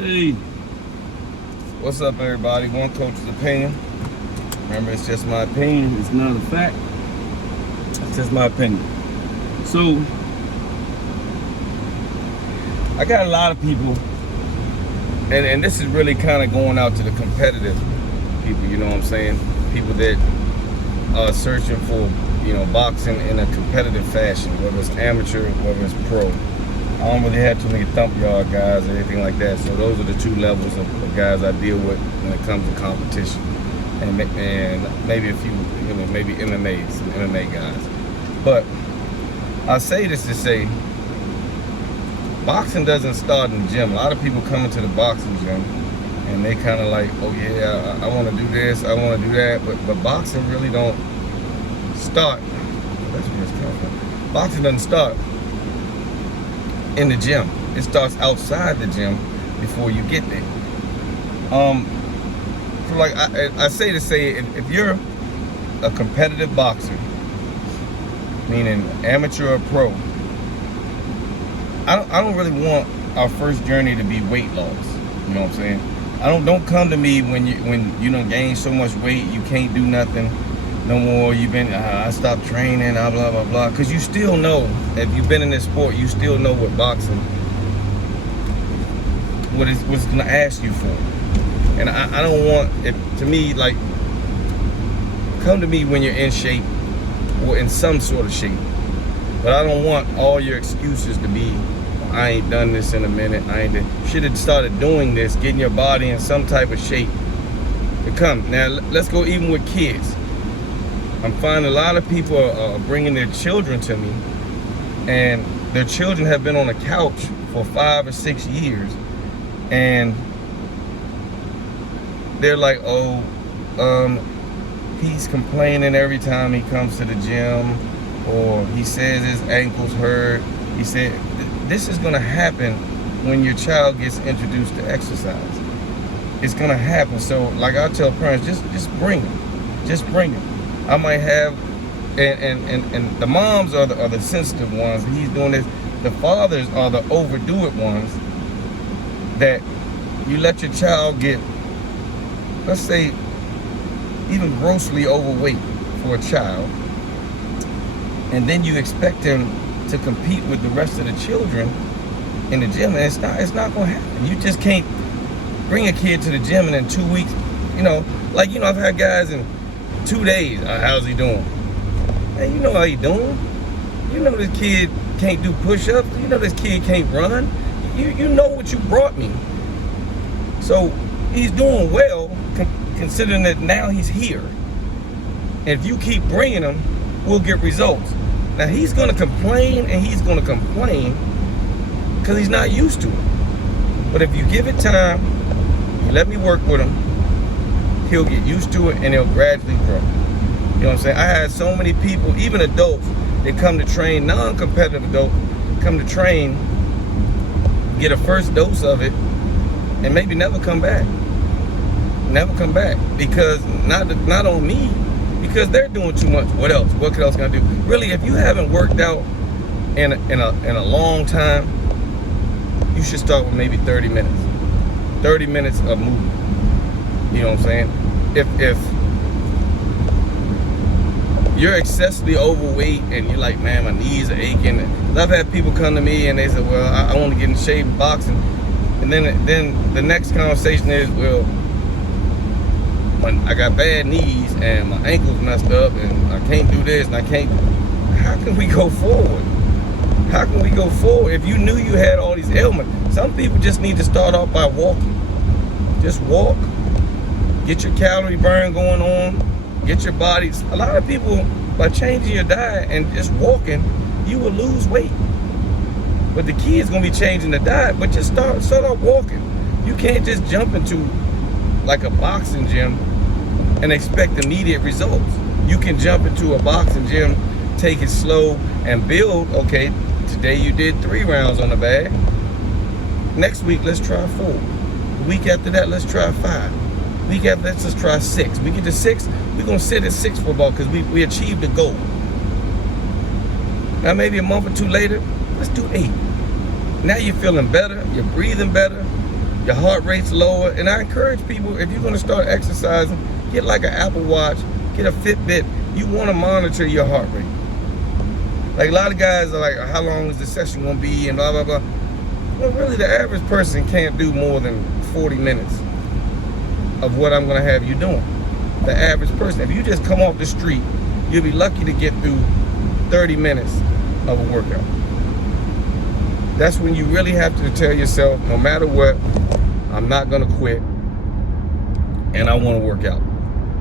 Hey, what's up, everybody? One coach's opinion. Remember, it's just my opinion. It's not a fact. It's just my opinion. So, I got a lot of people, and this is really kind of going out to the competitive people. You know what I'm saying? People that are searching for, boxing in a competitive fashion, whether it's amateur, whether it's pro. I don't really have too many thump yard guys or anything like that. So those are the two levels of guys I deal with when it comes to competition, and maybe a few, maybe MMA, some MMA guys. But I say this to say, boxing doesn't start in the gym. A lot of people come into the boxing gym and they kind of like, oh yeah, I want to do this, I want to do that, but boxing really don't start. That's where it's coming from. Boxing doesn't start in the gym. It starts outside the gym before you get there. So like I say to say, if you're a competitive boxer, meaning amateur or pro, I don't really want our first journey to be weight loss. You know what I'm saying? Don't come to me when you don't gain so much weight you can't do nothing no more. You've been I stopped training, blah blah blah. Because you still know, if you've been in this sport, you still know what boxing, what it's gonna ask you for. And I don't want it to me, like, come to me when you're in shape or in some sort of shape. But I don't want all your excuses to be, I ain't done this in a minute. Should have started doing this, getting your body in some type of shape to come. Now let's go even with kids. I'm finding a lot of people are bringing their children to me, and their children have been on the couch for 5 or 6 years, and they're like, oh, he's complaining every time he comes to the gym, or he says his ankles hurt. He said, this is gonna happen when your child gets introduced to exercise. It's gonna happen. So like I tell parents, just bring them. Just bring them. I might have, and the moms are the sensitive ones. He's doing this. The fathers are the overdo it ones, that you let your child get, let's say, even grossly overweight for a child, and then you expect him to compete with the rest of the children in the gym, and it's not going to happen. You just can't bring a kid to the gym and in 2 weeks, I've had guys in 2 days, how's he doing? Hey, you know how he doing. You know this kid can't do push-ups. You know this kid can't run. You know what you brought me. So he's doing well, considering that now he's here. And if you keep bringing him, we'll get results. Now he's gonna complain, and he's gonna complain because he's not used to it. But if you give it time, you let me work with him, he'll get used to it, and he'll gradually grow. You know what I'm saying? I had so many people, even adults, that come to train, non-competitive adults, come to train, get a first dose of it, and maybe never come back. Never come back, because not on me, because they're doing too much. What else? What else can I do? Really, if you haven't worked out in a long time, you should start with maybe 30 minutes. 30 minutes of movement. You know what I'm saying? If you're excessively overweight and you're like, man, my knees are aching. I've had people come to me and they say, well, I want to get in shape in boxing. And then the next conversation is, well, when I got bad knees and my ankles messed up and I can't do this and I can't. How can we go forward? How can we go forward if you knew you had all these ailments? Some people just need to start off by walking. Just walk. Get your calorie burn going on. Get your bodies. A lot of people, by changing your diet and just walking, you will lose weight. But the key is going to be changing the diet. But just start off walking. You can't just jump into like a boxing gym and expect immediate results. You can jump into a boxing gym, take it slow, and build. Okay, today you did 3 rounds on the bag. Next week, let's try 4. The week after that, let's try 5. Week after that, let's try 6. We get to 6, we're gonna sit at 6 for a ball because we achieved the goal. Now maybe a month or 2 later, let's do 8. Now you're feeling better, you're breathing better, Your heart rate's lower. And I encourage people, if you're gonna start exercising, get like an Apple Watch, get a Fitbit. You wanna monitor your heart rate. Like a lot of guys are like, how long is the session gonna be and blah, blah, blah. Well, really the average person can't do more than 40 minutes of what I'm gonna have you doing. The average person. If you just come off the street, you'll be lucky to get through 30 minutes of a workout. That's when you really have to tell yourself, no matter what, I'm not gonna quit and I wanna work out.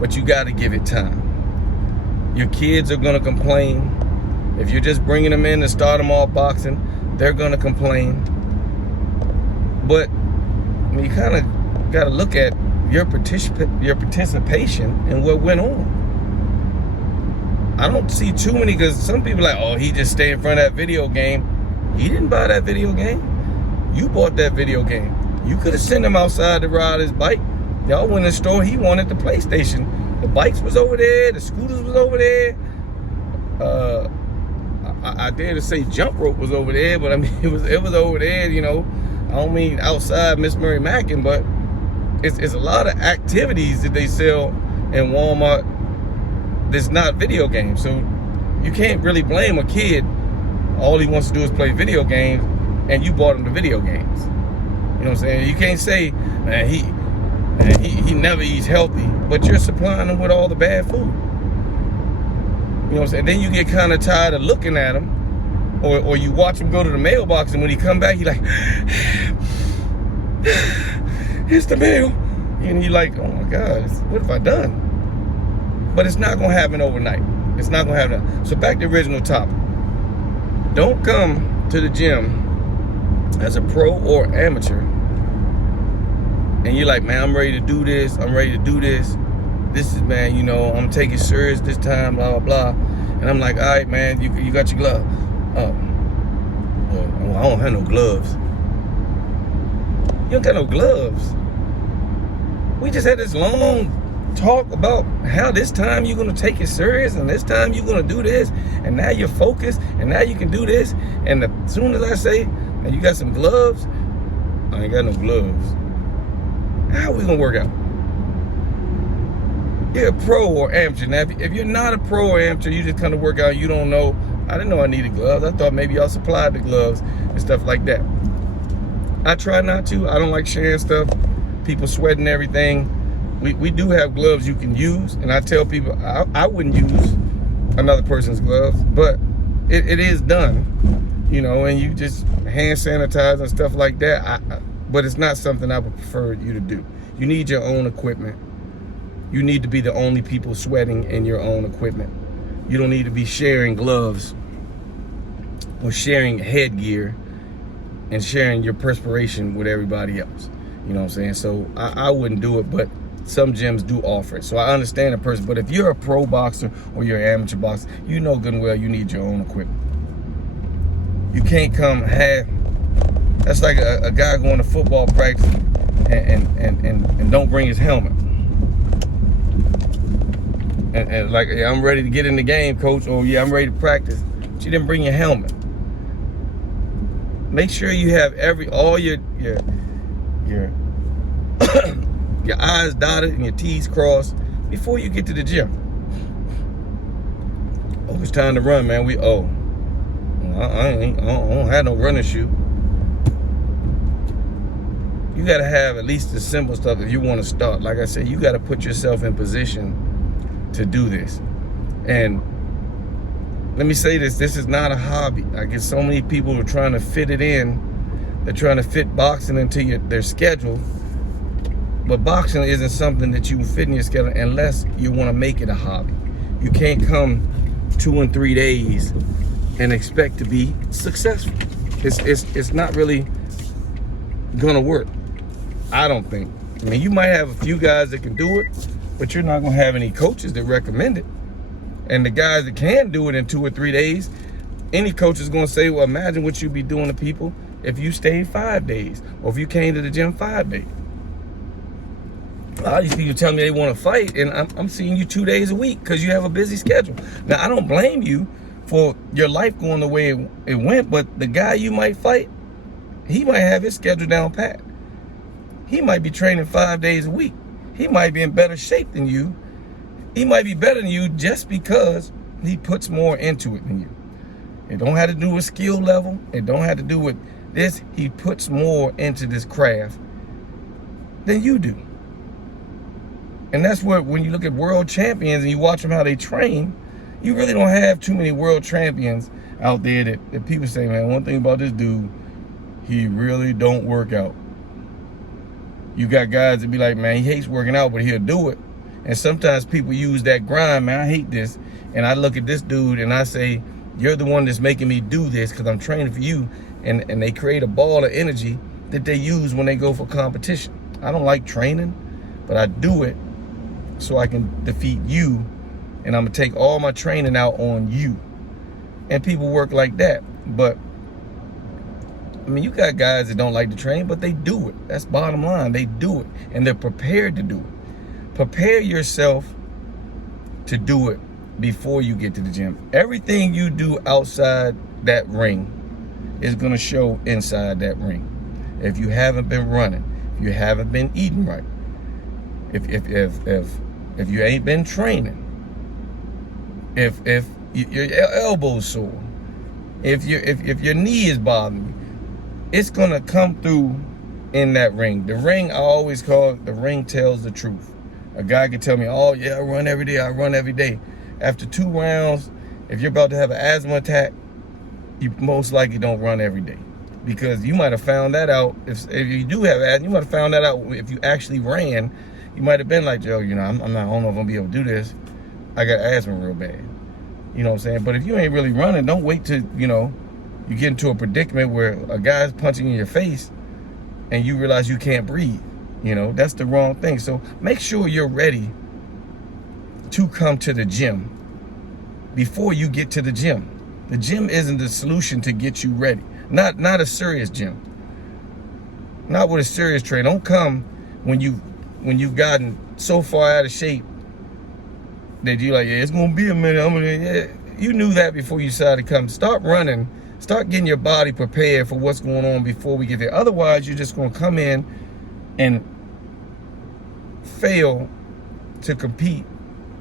But you gotta give it time. Your kids are gonna complain. If you're just bringing them in to start them off boxing, they're gonna complain. But you kind of gotta look at your participation in what went on. I don't see too many, because some people are like, oh, he just stay in front of that video game. He didn't buy that video game. You bought that video game. You could have sent him outside to ride his bike. Y'all went in the store, he wanted the PlayStation. The bikes was over there, the scooters was over there. I dare to say jump rope was over there, but I mean, it was over there, you know. I don't mean outside Miss Mary Mackin, but it's a lot of activities that they sell in Walmart that's not video games. So you can't really blame a kid. All he wants to do is play video games, and you bought him the video games. You know what I'm saying? You can't say, man, he never eats healthy, but you're supplying him with all the bad food. You know what I'm saying? Then you get kind of tired of looking at him, or you watch him go to the mailbox, and when he come back, he like, here's the mail. And you're like, oh my God, what have I done? But it's not gonna happen overnight. It's not gonna happen. So back to the original topic. Don't come to the gym as a pro or amateur and you're like, man, I'm ready to do this. I'm ready to do this. This is, man, you know, I'm taking it serious this time, blah, blah, blah. And I'm like, all right, man, you got your glove. Oh, well, I don't have no gloves. You don't got no gloves. We just had this long talk about how this time you're gonna take it serious and this time you're gonna do this, and now you're focused and now you can do this, and as soon as I say, and you got some gloves, I ain't got no gloves. How are we gonna work out? You're a pro or amateur. Now, if you're not a pro or amateur, you just kind of work out, you don't know. I didn't know I needed gloves. I thought maybe y'all supplied the gloves and stuff like that. I try not to. I don't like sharing stuff. People sweating everything. We do have gloves you can use, and I tell people I wouldn't use another person's gloves, but it is done, you know, and you just hand sanitize and stuff like that. But it's not something I would prefer you to do. You need your own equipment. You need to be the only people sweating in your own equipment. You don't need to be sharing gloves or sharing headgear and sharing your perspiration with everybody else. You know what I'm saying? So I wouldn't do it, but some gyms do offer it. So I understand a person, but if you're a pro boxer or you're an amateur boxer, you know good and well you need your own equipment. You can't come half. That's like a guy going to football practice and don't bring his helmet. And like, yeah, I'm ready to get in the game, coach, or yeah, I'm ready to practice. But you didn't bring your helmet. Make sure you have all your your I's dotted and your T's crossed before you get to the gym. Oh, it's time to run, man. I don't have no running shoe. You gotta have at least the simple stuff if you want to start. Like I said, you gotta put yourself in position to do this. And let me say this is not a hobby. I get so many people who are trying to fit it in. They're trying to fit boxing into their schedule. But boxing isn't something that you can fit in your schedule unless you want to make it a hobby. You can't come 2 and 3 days and expect to be successful. It's not really gonna work. I don't think. I mean, you might have a few guys that can do it, but you're not gonna have any coaches that recommend it. And the guys that can do it in 2 or 3 days, any coach is gonna say, well, imagine what you'd be doing to people if you stayed 5 days, or if you came to the gym 5 days. A lot of these people tell me they want to fight, and I'm seeing you 2 days a week because you have a busy schedule. Now, I don't blame you for your life going the way it went, but the guy you might fight, he might have his schedule down pat. He might be training 5 days a week. He might be in better shape than you. He might be better than you just because he puts more into it than you. It don't have to do with skill level. It don't have to do with this. He puts more into this craft than you do. And that's what, when you look at world champions and you watch them how they train, you really don't have too many world champions out there that people say, man, one thing about this dude, he really don't work out. You got guys that be like, man, he hates working out, but he'll do it. And sometimes people use that grind, man, I hate this. And I look at this dude and I say, you're the one that's making me do this because I'm training for you. And they create a ball of energy that they use when they go for competition. I don't like training, but I do it so I can defeat you. And I'm gonna take all my training out on you. And people work like that. But I mean, you got guys that don't like to train, but they do it. That's bottom line. They do it. And they're prepared to do it. Prepare yourself to do it before you get to the gym. Everything you do outside that ring is gonna show inside that ring. If you haven't been running, if you haven't been eating right, if you ain't been training, if your elbow's sore, if your knee is bothering you, it's gonna come through in that ring. The ring, I always call it, the ring tells the truth. A guy can tell me, oh yeah, I run every day, I run every day. After 2 rounds, if you're about to have an asthma attack, you most likely don't run every day. Because you might have found that out, if you do have asthma, you might have found that out if you actually ran. You might have been like, Joe, you know, I don't know if I'm gonna be able to do this. I got asthma real bad. You know what I'm saying? But if you ain't really running, don't wait till, you know, you get into a predicament where a guy's punching in your face and you realize you can't breathe. You know, that's the wrong thing. So make sure you're ready to come to the gym before you get to the gym. The gym isn't the solution to get you ready. Not a serious gym. Not with a serious train. Don't come when you've gotten so far out of shape that you're like, yeah, it's gonna be a minute. Yeah. You knew that before you decided to come. Start running. Start getting your body prepared for what's going on before we get there. Otherwise, you're just gonna come in and fail to compete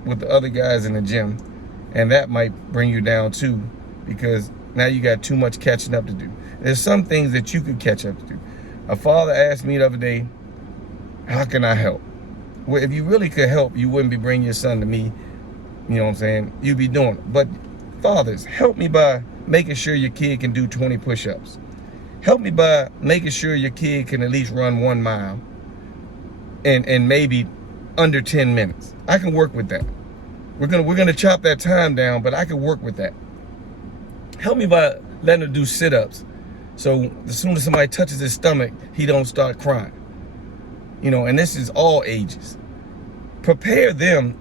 with the other guys in the gym. And that might bring you down too, because now you got too much catching up to do. There's some things that you could catch up to do. A father asked me the other day, how can I help? Well, if you really could help, you wouldn't be bringing your son to me. You know what I'm saying? You'd be doing it. But fathers, help me by making sure your kid can do 20 push-ups. Help me by making sure your kid can at least run 1 mile and maybe under 10 minutes. I can work with that. We're gonna chop that time down, but I can work with that. Help me by letting her do sit-ups, so as soon as somebody touches his stomach, he don't start crying. You know, and this is all ages. Prepare them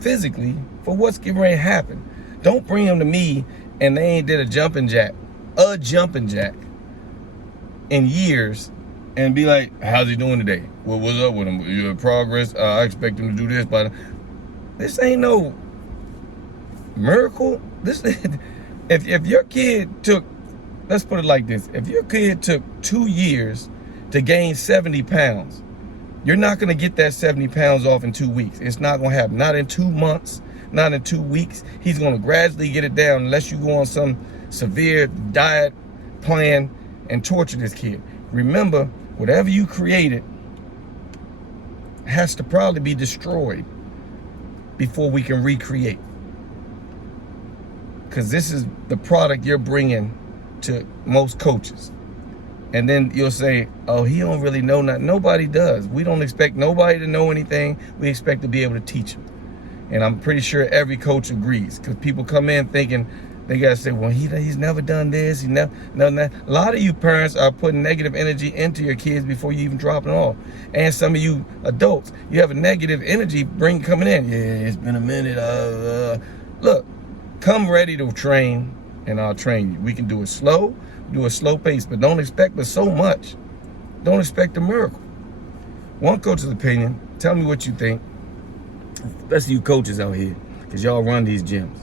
physically for what's getting ready to happen. Don't bring them to me and they ain't did a jumping jack in years and be like, how's he doing today? Well, what's up with him? You have progress? I expect him to do this, but this ain't no miracle. This, if your kid took, let's put it like this, if your kid took 2 years to gain 70 pounds, you're not gonna get that 70 pounds off in 2 weeks. It's not gonna happen, not in 2 months, not in 2 weeks. He's gonna gradually get it down unless you go on some severe diet plan and torture this kid. Remember, whatever you created has to probably be destroyed before we can recreate. Because this is the product you're bringing to most coaches. And then you'll say, oh, he don't really know nothing. Nobody does. We don't expect nobody to know anything. We expect to be able to teach them. And I'm pretty sure every coach agrees, because people come in thinking they got to say, well, he's never done this. He never done that. A lot of you parents are putting negative energy into your kids before you even drop it off. And some of you adults, you have a negative energy coming in. Yeah, it's been a minute. Look, come ready to train and I'll train you. We can do it slow, do a slow pace, but don't expect but so much. Don't expect a miracle. One coach's opinion. Tell me what you think. Especially you coaches out here, because y'all run these gyms.